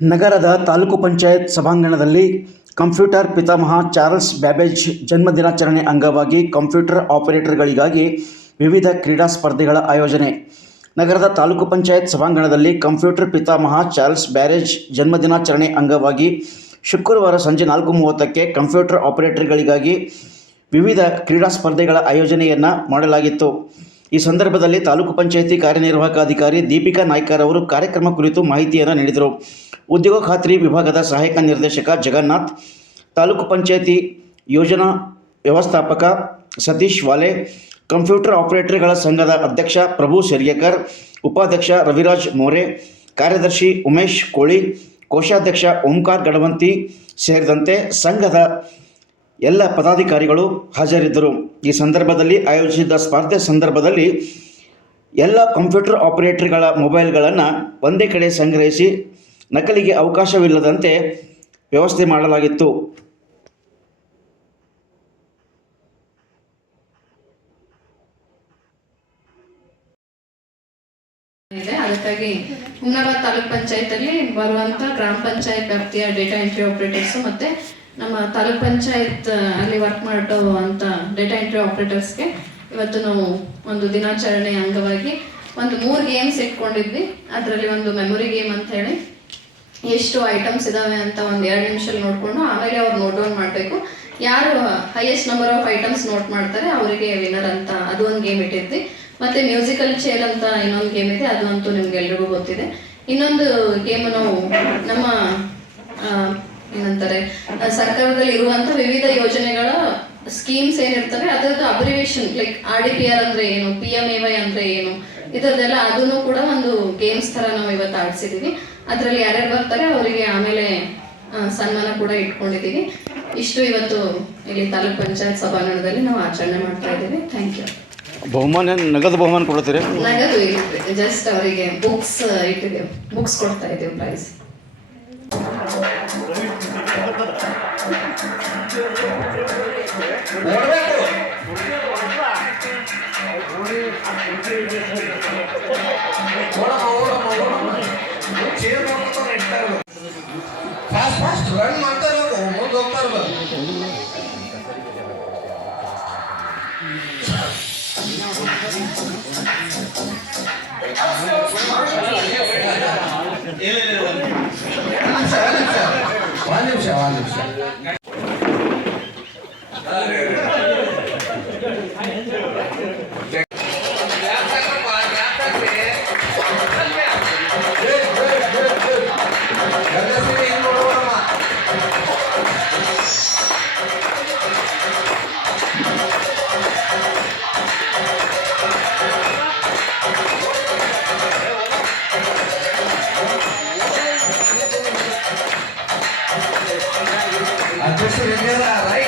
ನಗರದ ತಾಲೂಕು ಪಂಚಾಯತ್ ಸಭಾಂಗಣದಲ್ಲಿ ಕಂಪ್ಯೂಟರ್ ಪಿತಾಮಹ ಚಾರ್ಲ್ಸ್ ಬ್ಯಾಬೇಜ್ ಜನ್ಮದಿನಾಚರಣೆ ಅಂಗವಾಗಿ ಕಂಪ್ಯೂಟರ್ ಆಪರೇಟರ್ಗಳಿಗಾಗಿ ವಿವಿಧ ಕ್ರೀಡಾ ಸ್ಪರ್ಧೆಗಳ ಆಯೋಜನೆ. ನಗರದ ತಾಲೂಕು ಪಂಚಾಯತ್ ಸಭಾಂಗಣದಲ್ಲಿ ಕಂಪ್ಯೂಟರ್ ಪಿತಾಮಹ ಚಾರ್ಲ್ಸ್ ಬ್ಯಾಬೇಜ್ ಜನ್ಮದಿನಾಚರಣೆ ಅಂಗವಾಗಿ ಶುಕ್ರವಾರ ಸಂಜೆ 4:30ಕ್ಕೆ ಕಂಪ್ಯೂಟರ್ ಆಪರೇಟರ್ಗಳಿಗಾಗಿ ವಿವಿಧ ಕ್ರೀಡಾ ಸ್ಪರ್ಧೆಗಳ ಆಯೋಜನೆಯನ್ನು ಮಾಡಲಾಗಿತ್ತು. ಈ ಸಂದರ್ಭದಲ್ಲಿ ತಾಲೂಕು ಪಂಚಾಯಿತಿ ಕಾರ್ಯನಿರ್ವಾಹಕ ಅಧಿಕಾರಿ ದೀಪಿಕಾ ನಾಯ್ಕರ್ ಅವರು ಕಾರ್ಯಕ್ರಮ ಕುರಿತು ಮಾಹಿತಿಯನ್ನು ನೀಡಿದರು. ಉದ್ಯೋಗ ಖಾತ್ರಿ ವಿಭಾಗದ ಸಹಾಯಕ ನಿರ್ದೇಶಕ ಜಗನ್ನಾಥ್, ತಾಲೂಕು ಪಂಚಾಯಿತಿ ಯೋಜನಾ ವ್ಯವಸ್ಥಾಪಕ ಸತೀಶ್ ವಾಲೆ, ಕಂಪ್ಯೂಟರ್ ಆಪರೇಟರ್ಗಳ ಸಂಘದ ಅಧ್ಯಕ್ಷ ಪ್ರಭು ಶೆರ್ಗೇಕರ್, ಉಪಾಧ್ಯಕ್ಷ ರವಿರಾಜ್ ಮೋರೆ, ಕಾರ್ಯದರ್ಶಿ ಉಮೇಶ್ ಕೋಳಿ, ಕೋಶಾಧ್ಯಕ್ಷ ಓಂಕಾರ ಗಡವಂತಿ ಸೇರಿದಂತೆ ಸಂಘದ ಎಲ್ಲ ಪದಾಧಿಕಾರಿಗಳು ಹಾಜರಿದ್ದರು. ಈ ಸಂದರ್ಭದಲ್ಲಿ ಆಯೋಜಿಸಿದ್ದ ಸ್ಪರ್ಧೆ ಸಂದರ್ಭದಲ್ಲಿ ಎಲ್ಲ ಕಂಪ್ಯೂಟರ್ ಆಪರೇಟರ್ಗಳ ಮೊಬೈಲ್ಗಳನ್ನು ಒಂದೇ ಕಡೆ ಸಂಗ್ರಹಿಸಿ ನಕಲಿಗೆ ಅವಕಾಶವಿಲ್ಲದಂತೆ ವ್ಯವಸ್ಥೆ ಮಾಡಲಾಗಿತ್ತು. ಅದಕ್ಕಾಗಿ ಹುಮ್ನಾಬಾದ್ ತಾಲೂಕ್ ಪಂಚಾಯತ್ ಅಲ್ಲಿ ಬರುವಂತ ಗ್ರಾಮ ಪಂಚಾಯತ್ ವ್ಯಾಪ್ತಿಯ ಡೇಟಾ ಎಂಟ್ರಿ ಆಪರೇಟರ್ಸ್ ಮತ್ತೆ ನಮ್ಮ ತಾಲೂಕ್ ಪಂಚಾಯತ್ ಅಲ್ಲಿ ವರ್ಕ್ ಮಾಡುವಂತ ಡೇಟಾ ಎಂಟ್ರಿ ಆಪರೇಟರ್ಸ್ಗೆ ಇವತ್ತು ನಾವು ಒಂದು ದಿನಾಚರಣೆ ಅಂಗವಾಗಿ ಒಂದು 3 ಗೇಮ್ಸ್ ಇಟ್ಕೊಂಡಿದ್ವಿ. ಅದರಲ್ಲಿ ಒಂದು ಮೆಮೊರಿ ಗೇಮ್ ಅಂತ ಹೇಳಿ ಎಷ್ಟು ಐಟಮ್ಸ್ ಇದಾವೆ ಅಂತ ಒಂದು 2 ನಿಮಿಷ ನೋಡ್ಕೊಂಡು ಆಮೇಲೆ ಅವ್ರು ನೋಟ್ ಡೌನ್ ಮಾಡಬೇಕು. ಯಾರು highest number of items note ಮಾಡ್ತಾರೆ ಅವರಿಗೆ ವಿನ್ನರ್ ಅಂತ ಅದು ಒಂದು ಗೇಮ್ ಇಟ್ಟಿದ್ವಿ. ಮತ್ತೆ ಮ್ಯೂಸಿಕಲ್ ಚೇರ್ ಅಂತ ಇನ್ನೊಂದು ಗೇಮ್ ಇದೆ, ಅದು ಅಂತೂ ನಿಮ್ಗೆ ಎಲ್ರಿಗೂ ಗೊತ್ತಿದೆ. ಇನ್ನೊಂದು ಗೇಮ್ ನಾವು ನಮ್ಮ ಏನಂತಾರೆ ಸರ್ಕಾರದಲ್ಲಿ ಇರುವಂತ ವಿವಿಧ ಯೋಜನೆಗಳ ಸ್ಕೀಮ್ಸ್ ಏನಿರ್ತವೆ ಅದರದ್ದು ಅಬ್ರಿವೇಷನ್ ಲೈಕ್ RDPR ಅಂದ್ರೆ ಏನು, PMAY ಅಂದ್ರೆ ಏನು, ಇದರದೆಲ್ಲ ಅದನ್ನು ಕೂಡ ಒಂದು ಗೇಮ್ಸ್ ತರ ನಾವು ಇವತ್ತು ಆಡಿಸಿದೀವಿ. ಅದರಲ್ಲಿ ಯಾರ್ಯಾರು ಬರ್ತಾರೆ ಅವರಿಗೆ ಆಮೇಲೆ ಸನ್ಮಾನ ಕೂಡ ಇಟ್ಕೊಂಡಿದ್ದೀವಿ. ಇಷ್ಟು ಇವತ್ತು ಇಲ್ಲಿ ತಾಲೂಕ್ ಪಂಚಾಯತ್ ಸಭಾಂಗಣದಲ್ಲಿ ನಾವು ಆಚರಣೆ ಮಾಡ್ತಾ ಇದ್ದೀವಿ. Thank you. ಬಹುಮಾನ ನಗದು ಬಹುಮಾನ ಕೊಡ್ತೀರಿ? ನಗದು ಜಸ್ಟ್ ಅವರಿಗೆ ಬುಕ್ಸ್ ಇಟ್ಟಿದ್ದೇವೆ, ಬುಕ್ಸ್ ಕೊಡ್ತಾ ಇದ್ದೀವಿ ಪ್ರೈಸ್. ಫಾಸ್ಟ್ ರನ್ ಮಾಡ್ತಾ ಇರ್ಬೇಕು, ಮುಂದೆ ಹೋಗ್ತಾ ಇರ್ಬೇಕು. ಒಂದು ನಿಮಿಷ ಅಧ್ಯಕ್ಷರು ರೈಟ್